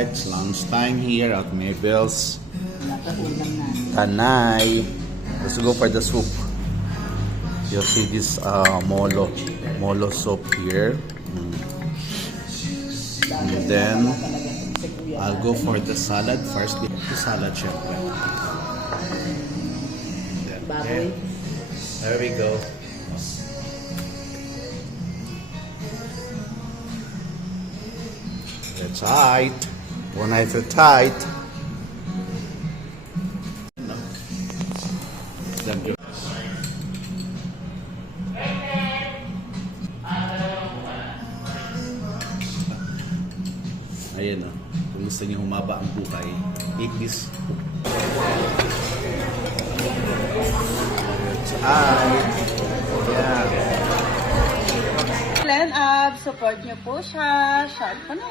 It's lunchtime here at Mabel's Tanay. Let's go for the soup. You'll see this molo soup here. And then I'll go for the salad first. The salad, syempre. Okay. There we go. They're tight. One eye too tight. Ayan o. Kung gusto niyo humaba ang buhay, eat this. Tight. Yeah. Glenn Ab, support niyo po siya. Shout po na.